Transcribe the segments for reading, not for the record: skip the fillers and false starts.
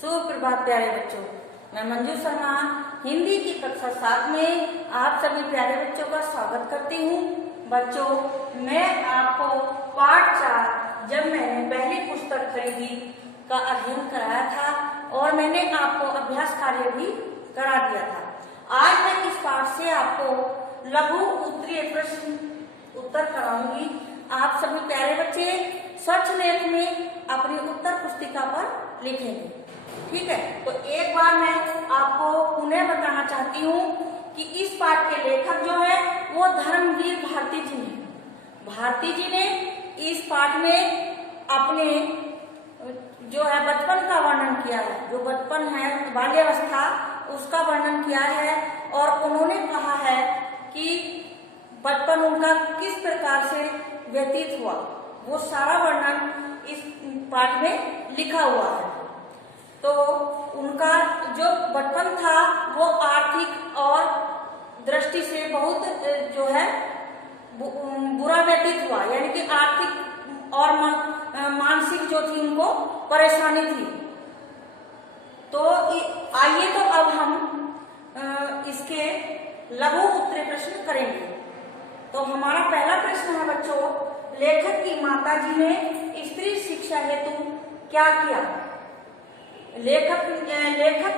सुप्रभात प्यारे बच्चों, मैं मंजू शर्मा हिंदी की कक्षा 7 में आप सभी प्यारे बच्चों का स्वागत करती हूँ। बच्चों, मैं आपको पाठ 4 जब मैंने पहली पुस्तक खरीदी का अध्ययन कराया था और मैंने आपको अभ्यास कार्य भी करा दिया था। आज मैं इस पाठ से आपको लघु उत्तरीय प्रश्न उत्तर कराऊंगी। आप सभी प्यारे बच्चे स्वच्छ लेख में अपनी उत्तर पुस्तिका पर लिखेंगे, ठीक है। तो एक बार मैं आपको पुनः बताना चाहती हूँ कि इस पाठ के लेखक जो है वो धर्मवीर भारती जी ने। भारती जी ने इस पाठ में अपने जो है बचपन का वर्णन किया है, जो बचपन है बाल्यावस्था उसका वर्णन किया है और उन्होंने कहा है कि बचपन उनका किस प्रकार से व्यतीत हुआ, वो सारा वर्णन इस पाठ में लिखा हुआ है। तो उनका जो बचपन था वो आर्थिक और दृष्टि से बहुत जो है बुरा व्यतीत हुआ, यानी कि आर्थिक और मानसिक जो थी उनको परेशानी थी। तो आइए तो अब हम इसके लघु उत्तरीय प्रश्न करेंगे। तो हमारा पहला प्रश्न है बच्चों, लेखक की माताजी ने स्त्री शिक्षा हेतु क्या किया? लेखक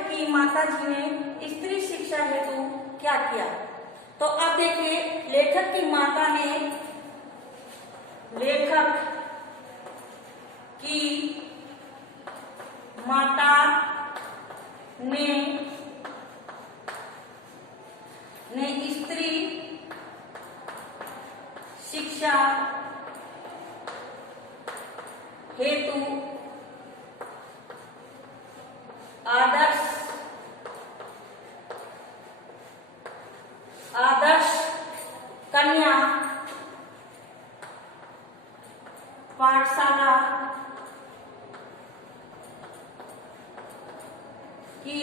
की माताजी ने स्त्री शिक्षा हेतु क्या किया? तो अब देखिए, लेखक की माता ने स्त्री शिक्षा हेतु आदर्श कन्या पाठशाला की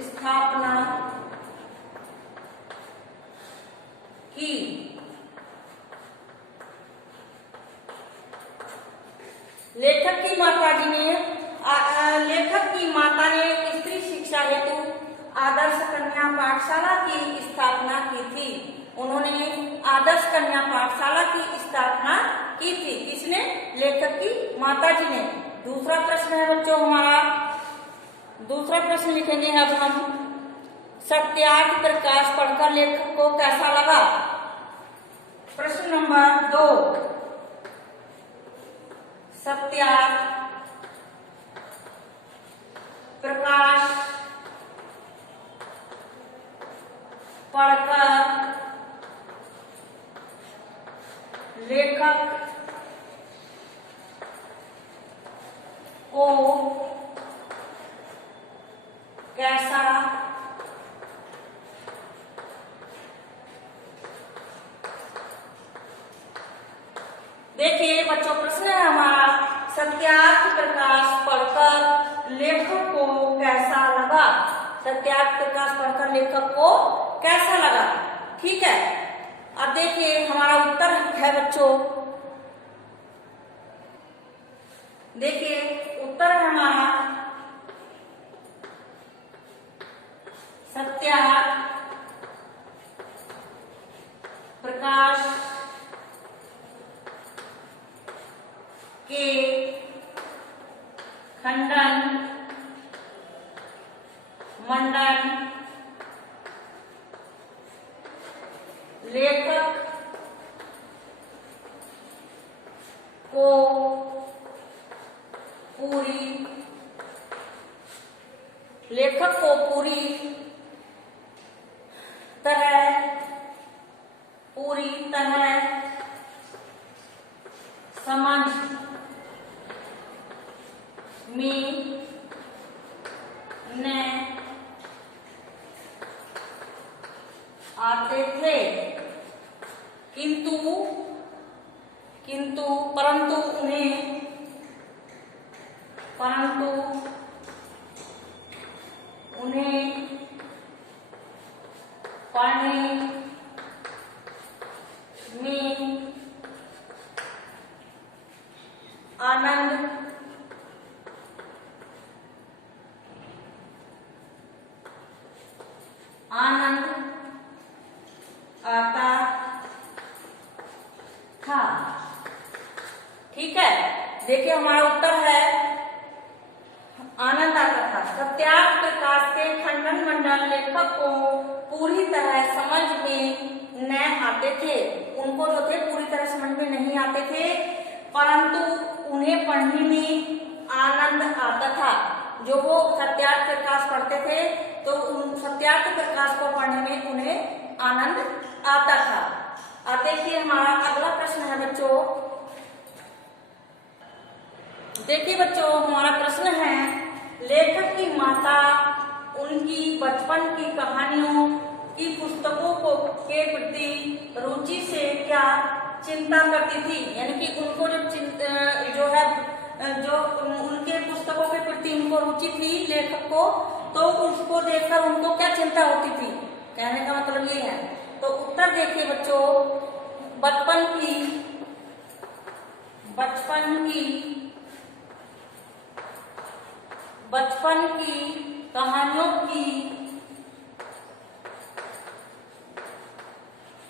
स्थापना की। लेखक की माता ने स्त्री शिक्षा हेतु आदर्श कन्या पाठशाला की स्थापना की थी। उन्होंने आदर्श कन्या पाठशाला की स्थापना की थी। किसने? लेखक की माताजी ने। दूसरा प्रश्न है बच्चों हमारा, दूसरा प्रश्न लिखेंगे अब हम, सत्यार्थ प्रकाश पढ़कर लेखक को कैसा लगा? प्रश्न नंबर 2, सत्यार्थ प्रकाश पढ़कर लेखक को कैसा देखिए बच्चों, प्रश्न है हमारा, सत्यार्थ प्रकाश पढ़कर लेखक को कैसा लगा? सत्यार्थ प्रकाश पढ़कर लेखक को कैसा लगा? ठीक है। अब देखिए हमारा उत्तर है बच्चों, देखिए उत्तर है हमारा, सत्यार्थ प्रकाश के खंडन मंडन लेखक को पूरी तरह समझ में न आते थे, परंतु उन्हें पढ़ने में आनंद देखिए हमारा उत्तर है आनंद आता था। सत्यार्थ प्रकाश के खंडन मंडल लेखक को पूरी तरह समझ में न आते थे। उनको जो थे पूरी तरह समझ में नहीं आते थे, परंतु उन्हें पढ़ने में आनंद आता था। जो वो सत्यार्थ प्रकाश पढ़ते थे तो उन सत्यार्थ प्रकाश को पढ़ने में उन्हें आनंद आता था। अब देखिए हमारा अगला प्रश्न है बच्चों। देखिए बच्चों हमारा प्रश्न है, लेखक की माता उनकी बचपन की कहानियों की पुस्तकों को के प्रति रुचि से क्या चिंता करती थी। यानी कि उनको जो उनके पुस्तकों के प्रति उनको रुचि थी लेखक को, तो उसको देखकर उनको क्या चिंता होती थी। कहने का मतलब ये है। तो उत्तर देखिए बच्चों, बचपन की कहानियों की पुस्तकों के प्रति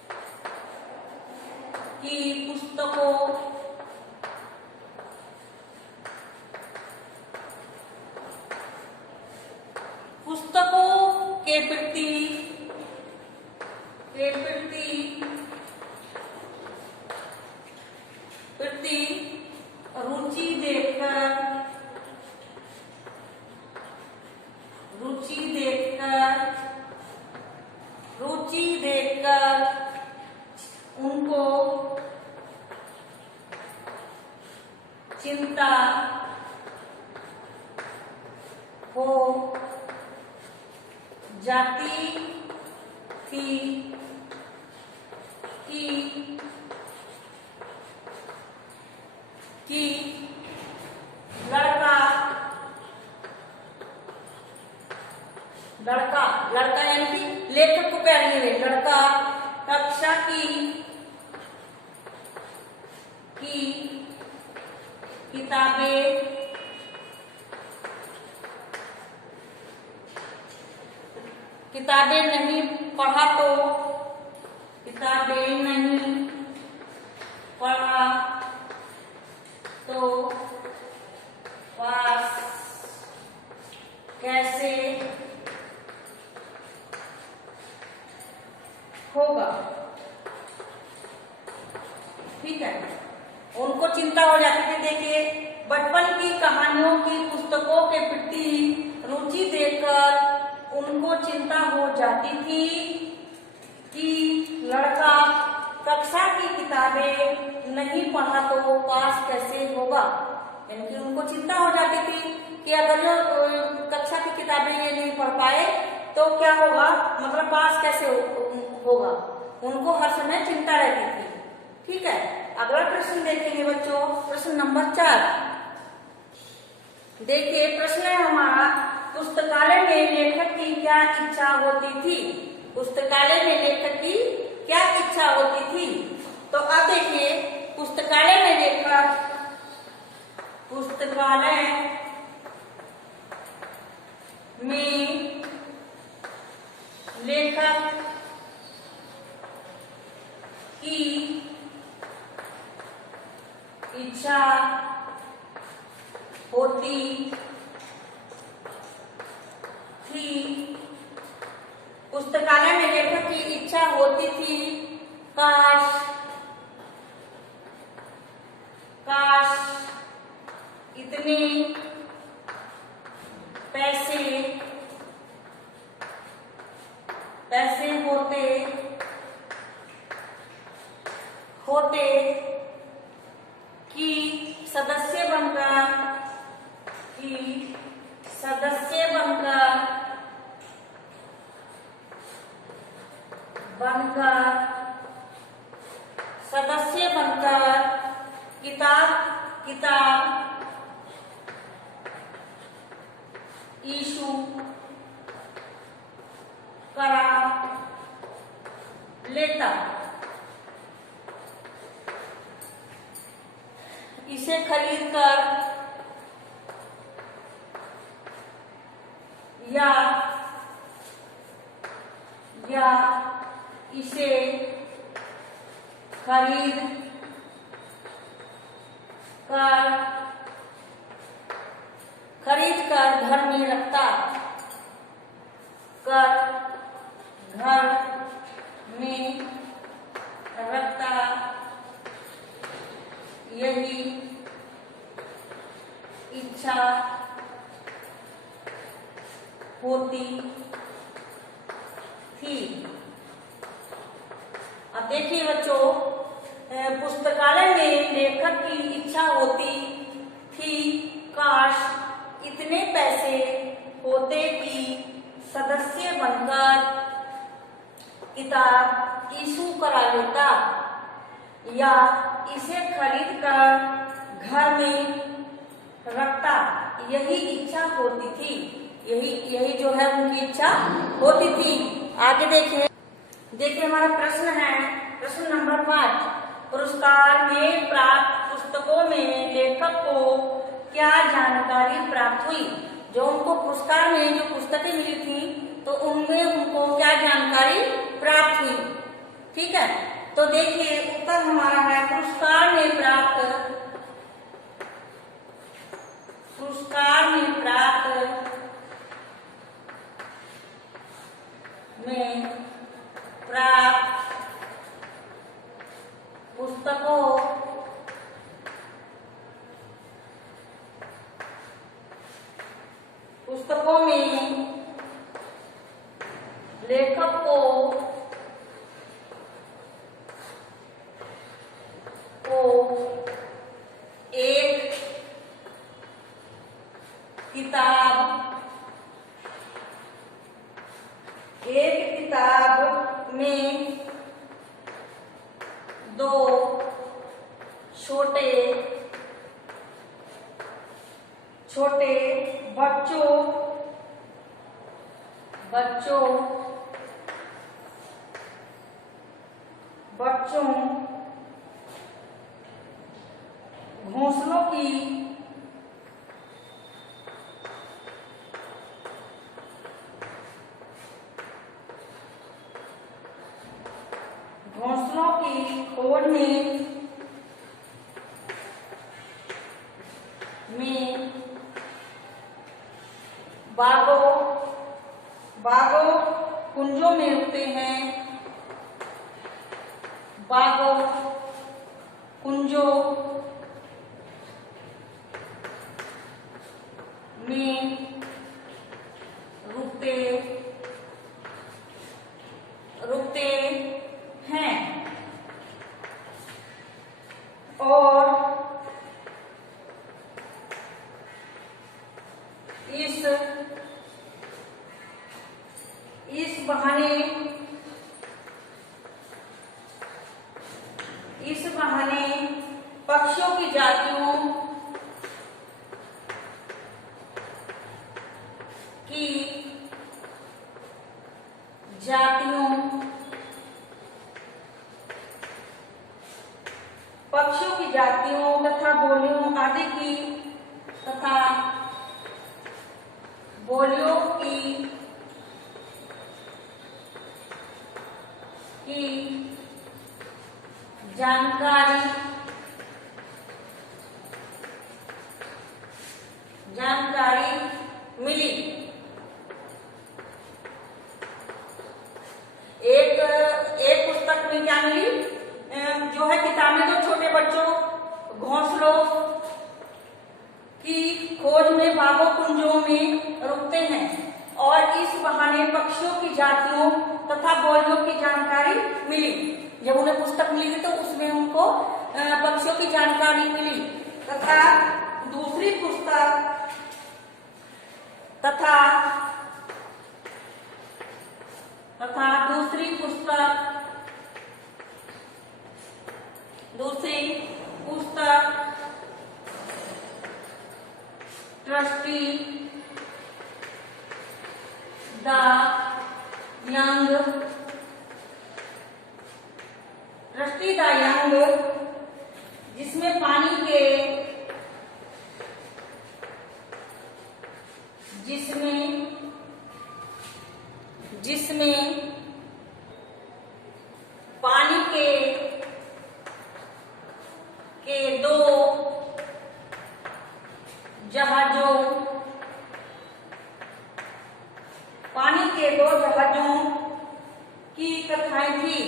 रुचि देखकर उनको चिंता हो जाती थी कि लड़का यानी कि लेखक को कह रही है, लड़का कक्षा की किताबें नहीं पढ़ा तो पास कैसे होगा। ठीक है, उनको चिंता हो जाती थी। देखिए बचपन की कहानियों की पुस्तकों के प्रति रुचि देखकर उनको चिंता हो जाती थी कि लड़का कक्षा की किताबें नहीं पढ़ा तो पास कैसे होगा। यानी कि उनको चिंता हो जाती थी कि अगर जो कक्षा की किताबें ये नहीं पढ़ पाए तो क्या होगा, मतलब पास कैसे होगा। उनको हर समय चिंता रहती थी। ठीक है, अगला प्रश्न देखेंगे बच्चों, प्रश्न नंबर 4। देखिए प्रश्न है हमारा, पुस्तकालय में लेखक की क्या इच्छा होती थी। पुस्तकालय में लेखक की क्या इच्छा होती थी। तो अब देखिए पुस्तकालय में लेखक की इच्छा होती थी। पुस्तकालय में लेखक की इच्छा होती थी काश इतने पैसे होते कि सदस्य बनकर किताब इशू करा लेता। इसे खरीदकर या इसे खरीद कर खरीद कर घर में रखता, कर घर में रखता, यही इच्छा होती थी। अब देखिए बच्चों, पुस्तकालय में लेखक की इच्छा होती थी, काश इतने पैसे होते कि सदस्य बनकर किताब इशू करा लेता, या इसे खरीद कर घर में रखता, यही इच्छा होती थी। यही जो है उनकी इच्छा होती थी। आगे देखिए हमारा प्रश्न है, प्रश्न नंबर 5। पुरस्कार में प्राप्त पुस्तकों में लेखक को क्या जानकारी प्राप्त हुई? जो उनको पुरस्कार में जो पुस्तकें मिली थी तो उनमें उनको क्या जानकारी प्राप्त हुई? ठीक है, तो देखिए उत्तर हमारा है पुरस्कार में प्राप्त पुस्तकों में लेखक को एक किताब में 2 छोटे बच्चों घोंसलों की खोज में बागों कुंजों में रुकते हैं, बागों कुंजों में रुकते हैं और इस बहाने पक्षियों की जातियों तथा बोलियों की जानकारी मिली। एक पुस्तक में क्या मिली? जो है किताबें तो छोटे बच्चों घोंसलों की खोज में बागों कुंजों में रुकते हैं और इस बहाने पक्षियों की जातियों तथा बोलियों की जानकारी मिली। जब उन्हें पुस्तक मिली थी तो उसमें उनको पक्षियों की जानकारी मिली तथा दूसरी पुस्तक ट्रस्टी द यंग जिसमें पानी के के 2 जहाजों के दो जहाजों की कथाएं थी,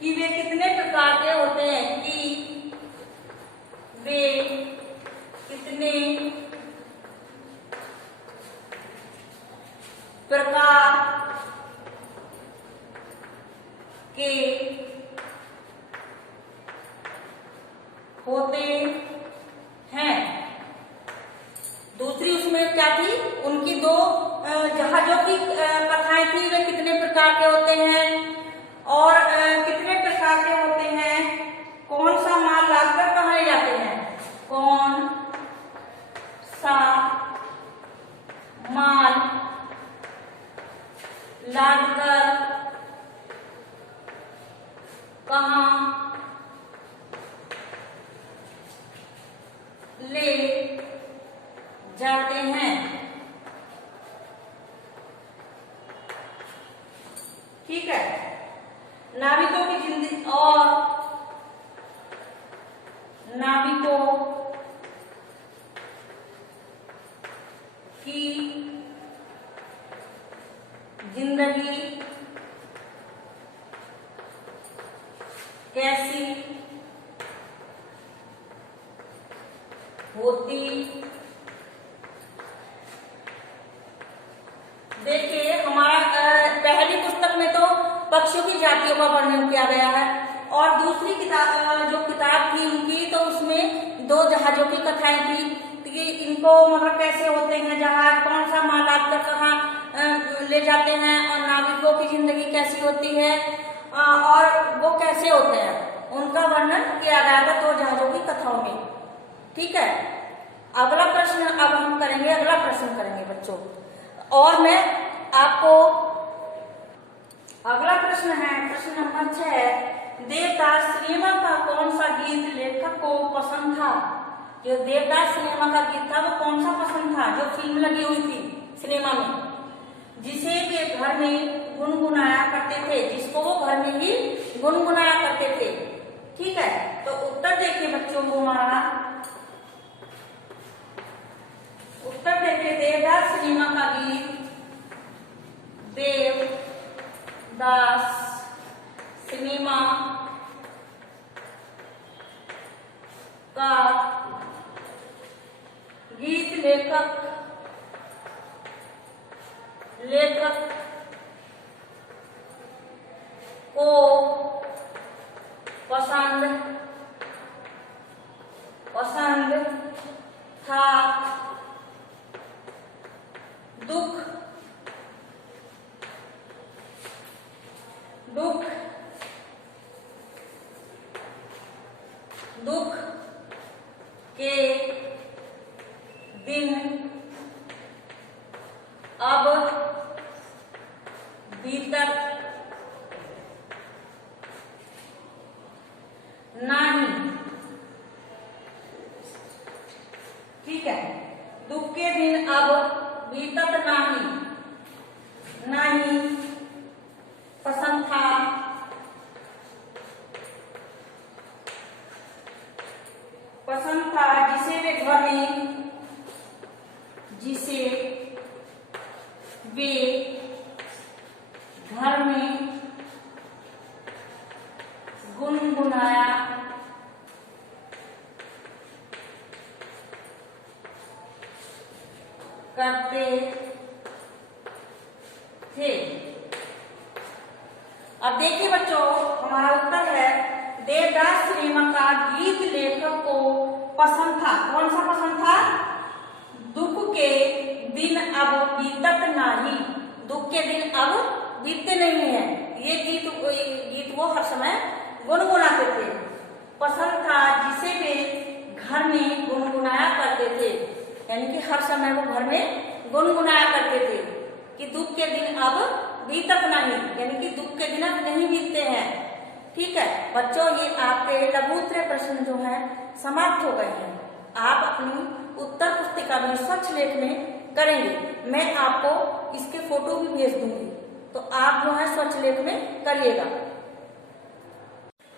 कि वे कितने प्रकार के होते हैं, कि वे कितने प्रकार के होते हैं। दूसरी उसमें क्या थी, उनकी दो जहाजों की कथाएं थी, वे कितने प्रकार के होते हैं और कितने प्रकार के होते हैं, कौन सा माल लादकर कहाँ ले जाते हैं, कौन सा माल लादकर कहाँ ले जाते हैं। ठीक है, नाविकों की जिंदगी और नाविकों की जिंदगी कैसी होती। देखिए, हमारा पहली पुस्तक में तो पक्षियों की जातियों का वर्णन किया गया है और दूसरी जो किताब थी उनकी, तो उसमें दो जहाजों की कथाएं थी कि इनको मतलब कैसे होते हैं जहाज, कौन सा माल लादकर कहाँ ले जाते हैं और नाविकों की जिंदगी कैसी होती है और वो कैसे होते हैं, उनका वर्णन किया गया था दो जहाजों की कथाओं में। ठीक है, अगला प्रश्न अब हम करेंगे, अगला प्रश्न करेंगे बच्चों। और मैं आपको अगला प्रश्न है, प्रश्न नंबर 6, देवदास सिनेमा का कौन सा गीत लेखक को पसंद था। जो देवदास सिनेमा का गीत था वो कौन सा पसंद था, जो फिल्म लगी हुई थी सिनेमा में, जिसे वे घर में गुनगुनाया करते थे, जिसको वो घर में ही गुनगुनाया करते थे। ठीक है, तो उत्तर देखिए बच्चों को, हमारा उत्तर देखिए, देवदास सिनेमा का गीत, देवदास सिनेमा का गीत लेखक को पसंद था। दुख के दिन अब बीतत नहीं। ठीक है, दुख के दिन अब बीतत नहीं पसंद था। जिसे वे घर में गुनगुनाया करते थे। अब देखिए बच्चों, हमारा उत्तर है देवदास सिनेमा का गीत लेखक को पसंद था। कौन सा पसंद था? दुख के दिन अब बीतत नाही, दुख के दिन अब बीतते नहीं है। ये गीत वो हर समय गुनगुनाते थे। पसंद था जिसे वे घर में गुनगुनाया करते थे, यानी कि हर समय वो घर में गुनगुनाया करते थे कि दुख के दिन अब बीतत नहीं, यानी कि दुख के दिन अब नहीं बीतते हैं। ठीक है बच्चों, ये आपके लघु उत्तरीय प्रश्न जो है समाप्त हो गए हैं। आप अपनी उत्तर पुस्तिका में स्वच्छ लेख में करेंगे। मैं आपको इसके फोटो भी भेज दूंगी, तो आप जो है स्वच्छ लेख में करिएगा।